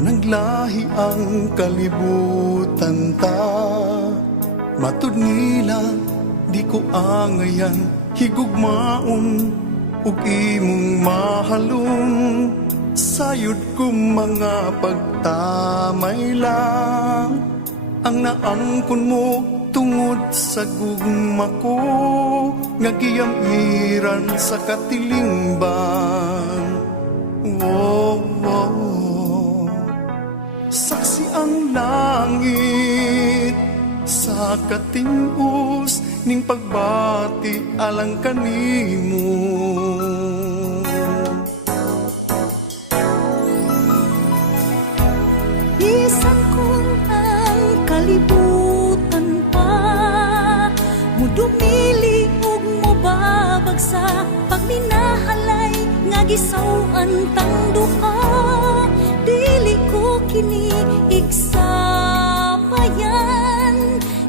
Panaglahi ang kalibutan ta, matud nila di ko angayan higugmaon ug imong mahalon. Sayod ko mga pagtamay lang ang naangkon mo tungod sa gugma ko nga giyamiran sa katilingban. Wow, wow. Saksi ang langit sa kating-us ning pagbati alang kanimo. Bisan kung ang kalibutan pa mudumili ug mobabagsa, pag minahalay nga gisawan tang duha, dili ko kini igsapayan,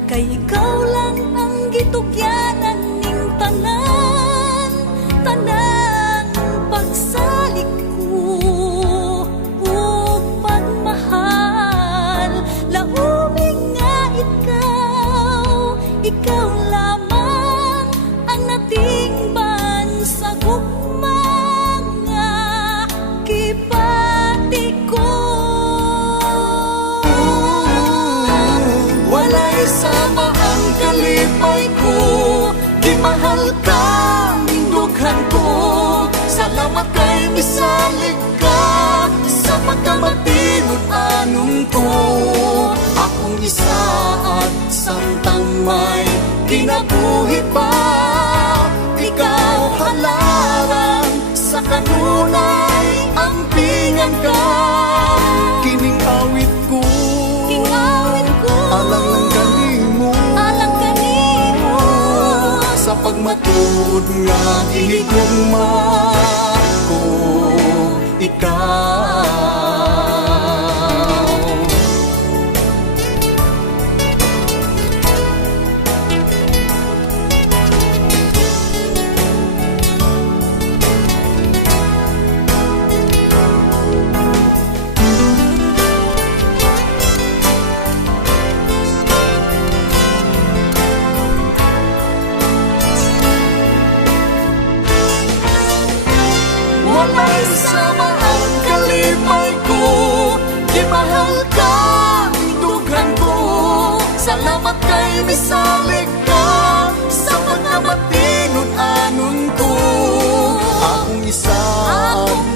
kay ikaw lang ang gitugyanan ning tanan, tanang pagsalik ko ug pagmahal. Lauming nga ikaw lamang ang natingban sa gugma nga kipati ko. Walay sama ang kalipay ko, gimahal ka ning dughan ko. Salamat kay misalig ka sa pagkamatinod anong ko. Akong isaad samtang may kinabuhi pa, ikaw halaran sa kanunay ampingan ka. Kining awit ko alang lang kanimo, sa pagmatud nga gihigugma ko ikaw. Walay sama ang kalipay ko, gimahal ka ning dughan ko. Salamat kay misalig ka sa pagkamatinod anon ko. Akong isa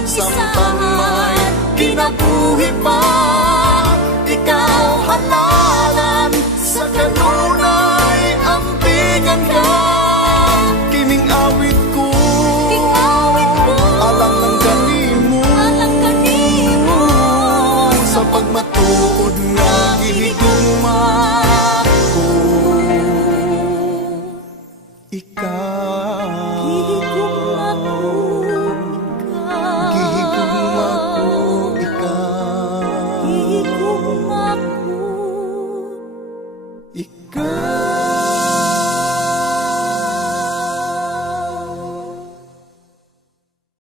samtang may kinabuhi pa,